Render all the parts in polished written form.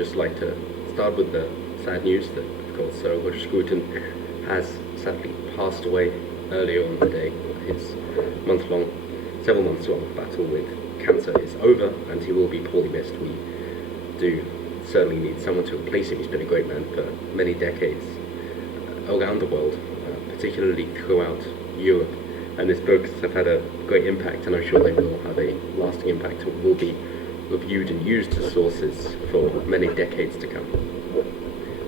just like to start with the sad news that, of course, Roger Scruton has sadly passed away earlier on today. His several months long battle with cancer is over, and he will be poorly missed. We do certainly need someone to replace him. He's been a great man for many decades around the world, particularly throughout Europe, and his books have had a great impact, and I'm sure they will have a lasting impact and will be reviewed and used as sources for many decades to come.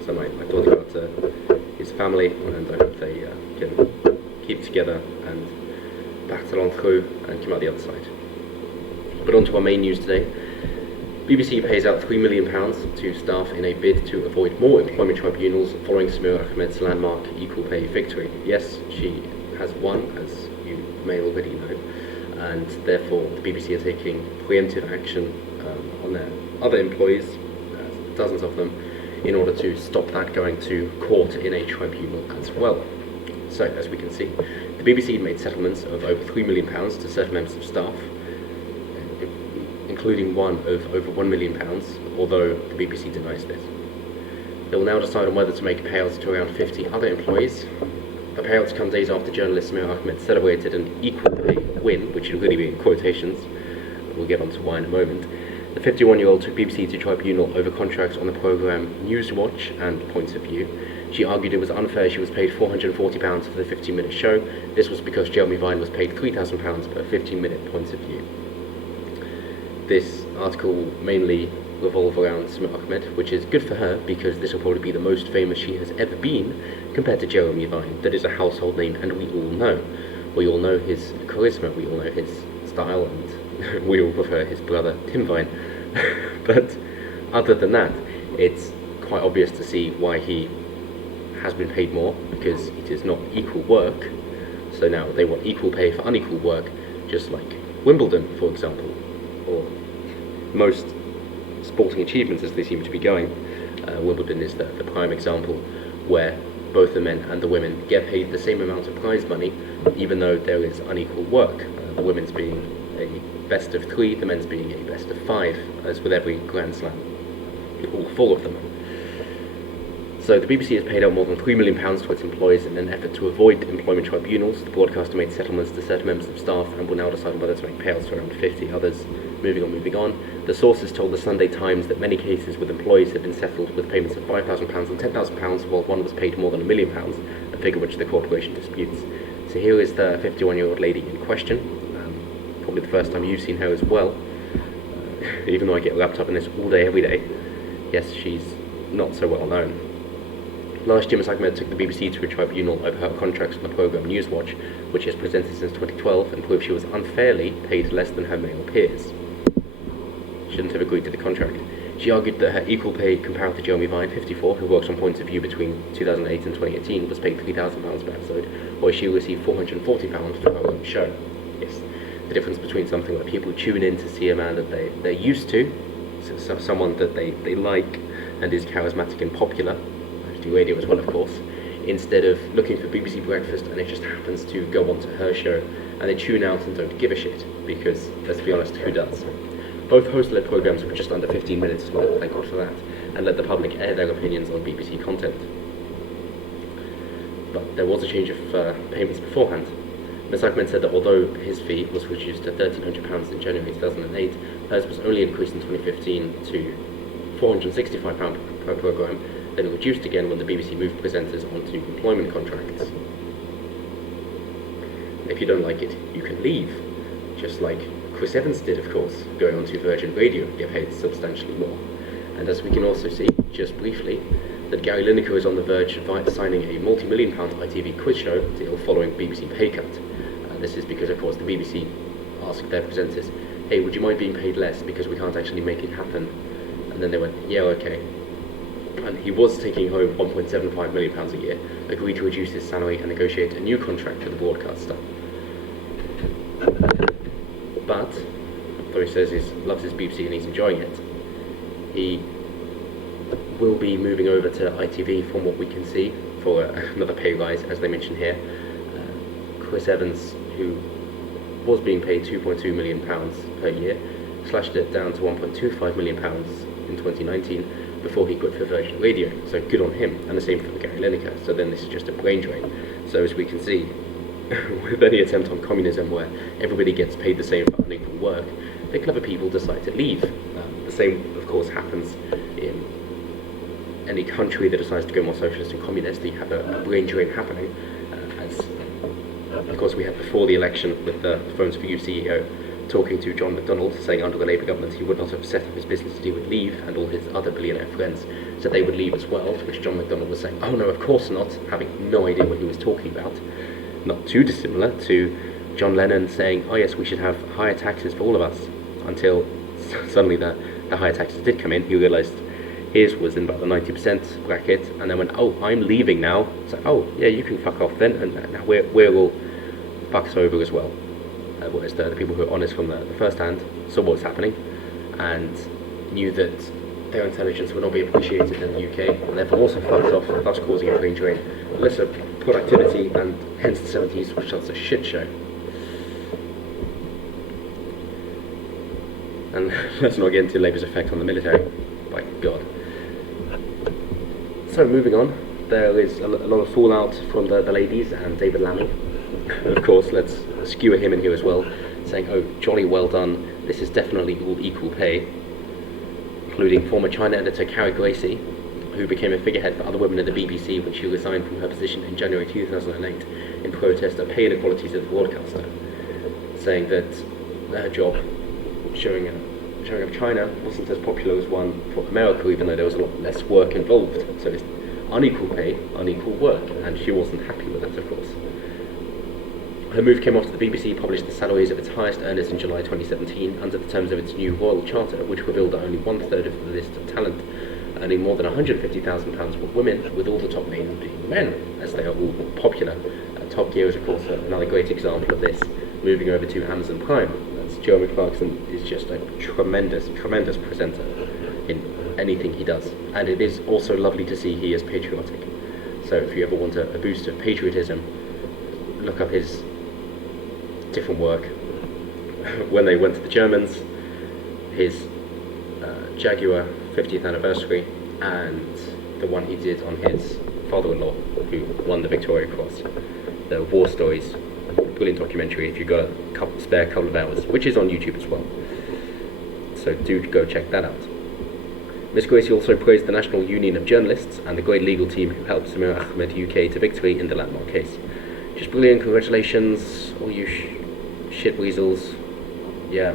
So my thoughts about his family, and I hope they can keep together and battle on through and come out the other side. But on to our main news today. BBC pays out £3 million to staff in a bid to avoid more employment tribunals following Samir Ahmed's landmark equal pay victory. Yes, she has won, as you may already know, and therefore the BBC are taking preemptive action on their other employees, dozens of them, in order to stop that going to court in a tribunal as well. So, as we can see, the BBC made settlements of over £3 million to certain members of staff, including one of over £1 million, although the BBC denies this. They will now decide on whether to make payouts to around 50 other employees. The payouts come days after journalist Samir Ahmed celebrated an equal pay win, which should really be in quotations. We'll get onto why in a moment. The 51-year-old took BBC to tribunal over contracts on the programme Newswatch and Points of View. She argued it was unfair she was paid £440 for the 15-minute show. This was because Jeremy Vine was paid £3,000 per 15-minute Points of View. This article will mainly revolve around Samir Ahmed, which is good for her because this will probably be the most famous she has ever been compared to Jeremy Vine. That is a household name, and we all know. We all know his charisma, we all know his style, and we all prefer his brother Tim Vine. But other than that, it's quite obvious to see why he has been paid more, because it is not equal work. So now they want equal pay for unequal work, just like Wimbledon, for example, or most sporting achievements as they seem to be going. Wimbledon is the prime example where both the men and the women get paid the same amount of prize money, even though there is unequal work. The women's being a best of 3, the men's being a best of 5, as with every Grand Slam, all 4 of them. So the BBC has paid out more than £3 million to its employees in an effort to avoid employment tribunals. The broadcaster made settlements to certain members of staff and will now decide whether to make payouts to around 50 others. Moving on. The sources told the Sunday Times that many cases with employees had been settled with payments of £5,000 and £10,000, while one was paid more than £1 million, a figure which the corporation disputes. So here is the 51-year-old lady in question. Probably the first time you've seen her as well, even though I get wrapped up in this all day, every day. Yes, she's not so well known. Last year, Ms Ahmed took the BBC to a tribunal over her contracts on the programme Newswatch, which she has presented since 2012, and proved she was unfairly paid less than her male peers. She shouldn't have agreed to the contract. She argued that her equal pay comparator Jeremy Vine, 54, who works on Points of View between 2008 and 2018, was paid £3,000 per episode, while she received £440 for her own show. Yes, the difference between something where people tune in to see a man that they're used to, so someone that they like and is charismatic and popular, radio as well, of course, instead of looking for BBC Breakfast and it just happens to go onto her show and they tune out and don't give a shit, because, let's be honest, who does? Both host-led programmes were just under 15 minutes long, thank God for that, and let the public air their opinions on BBC content. But there was a change of payments beforehand. Ms Ahmed said that although his fee was reduced to £1,300 in January 2008, hers was only increased in 2015 to £465 per programme, then reduced again when the BBC moved presenters onto employment contracts. If you don't like it, you can leave, just like Chris Evans did, of course, going on to Virgin Radio and get paid substantially more. And as we can also see, just briefly, that Gary Lineker is on the verge of signing a multi-million-pound ITV quiz show deal following BBC pay cut. This is because, of course, the BBC asked their presenters, hey, would you mind being paid less because we can't actually make it happen? And then they went, yeah, okay. And he was taking home £1.75 million a year, agreed to reduce his salary and negotiate a new contract with the broadcaster. But, though he says he loves his BBC and he's enjoying it, he will be moving over to ITV from what we can see for another pay rise, as they mention here. Chris Evans, who was being paid £2.2 million per year, slashed it down to £1.25 million in 2019 before he quit for Virgin Radio. So good on him, and the same for Gary Lineker. So then this is just a brain drain. So as we can see, with any attempt on communism where everybody gets paid the same for unequal work, the clever people decide to leave. The same, of course, happens in any country that decides to go more socialist and communist. You have a brain drain happening, as of course we had before the election with the Phones for You CEO talking to John McDonnell, saying under the Labour government he would not have set up his business that he would leave, and all his other billionaire friends said they would leave as well, to which John McDonnell was saying, oh no, of course not, having no idea what he was talking about. Not too dissimilar to John Lennon saying, oh yes, we should have higher taxes for all of us, until suddenly the higher taxes did come in. He realised his was in about the 90% bracket, and then went, oh, I'm leaving now. So, oh, yeah, you can fuck off then, and now we're all fucked over as well. Whereas the people who are honest from the first hand saw what was happening, and knew that their intelligence would not be appreciated in the UK, and therefore also fucked off, thus causing a brain drain, lesser productivity, and hence the 70s, which was a shit show. And let's not get into Labour's effect on the military, by God. So moving on, there is a lot of fallout from the ladies and David Lammy. Of course, let's skewer him in here as well, saying, oh, jolly well done, this is definitely all equal pay, including former China editor Carrie Gracie, who became a figurehead for other women at the BBC when she resigned from her position in January 2008 in protest at pay inequalities as a broadcaster, saying that her job showing up China wasn't as popular as one for America, even though there was a lot less work involved. So it's unequal pay, unequal work, and she wasn't happy with that, of course. Her move came after the BBC published the salaries of its highest earners in July 2017 under the terms of its new Royal Charter, which revealed that only 1/3 of the list of talent earning more than £150,000 were women, with all the top names being men, as they are all popular. Top Gear is, of course, another great example of this, moving over to Amazon Prime. That's Jeremy Clarkson is just a tremendous presenter in anything he does, and it is also lovely to see he is patriotic. So if you ever want a boost of patriotism, look up his different work. When they went to the Germans, his Jaguar 50th anniversary, and the one he did on his father-in-law who won the Victoria Cross, the War Stories, brilliant documentary if you've got a spare couple of hours, which is on YouTube as well, so do go check that out. Ms Gracie also praised the National Union of Journalists and the great legal team who helped Samir Ahmed UK to victory in the landmark case. Just brilliant, congratulations all you shit weasels. Yeah.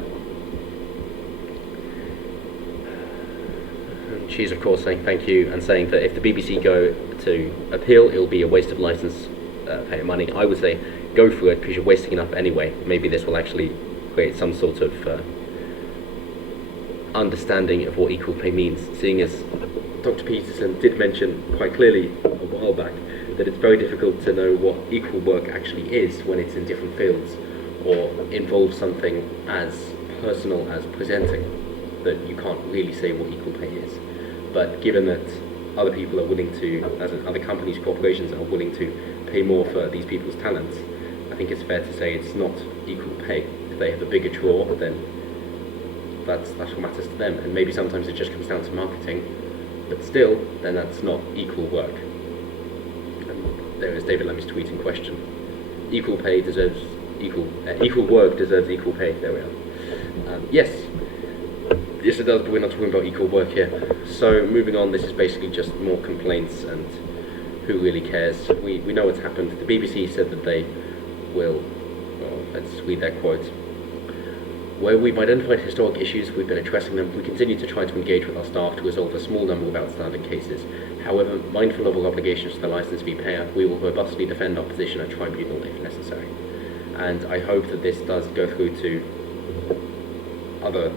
And she's of course saying thank you, and saying that if the BBC go to appeal, it will be a waste of licence paying money. I would say go for it, because you're wasting enough anyway. Maybe this will actually create some sort of understanding of what equal pay means, seeing as Dr. Peterson did mention quite clearly a while back that it's very difficult to know what equal work actually is when it's in different fields, or involves something as personal as presenting, that you can't really say what equal pay is. But given that other people are willing to, as in other companies, corporations are willing to pay more for these people's talents, I think it's fair to say it's not equal pay. If they have a bigger draw, then that's what matters to them, and maybe sometimes it just comes down to marketing, but still, then that's not equal work. And there is David Lammy's tweet in question. Equal pay deserves equal work deserves equal pay. There we are. Yes it does, but we're not talking about equal work here. So moving on, this is basically just more complaints, and who really cares? We know what's happened. The BBC said that they will, well, let's read their quote. Where we've identified historic issues, we've been addressing them. We continue to try to engage with our staff to resolve a small number of outstanding cases. However, mindful of our obligations to the licence fee payer, we will robustly defend our position at tribunal if necessary. And I hope that this does go through to other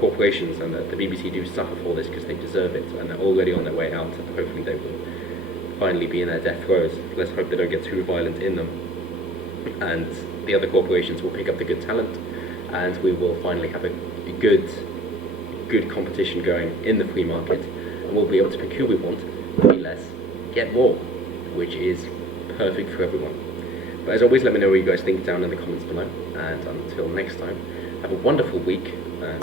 corporations, and that the BBC do suffer for this, because they deserve it, and they're already on their way out, and hopefully they will finally be in their death throes. Let's hope they don't get too violent in them, and the other corporations will pick up the good talent, and we will finally have a good competition going in the free market, and we'll be able to pick who we want, pay less, get more, which is perfect for everyone. But as always, let me know what you guys think down in the comments below, and until next time, have a wonderful week, and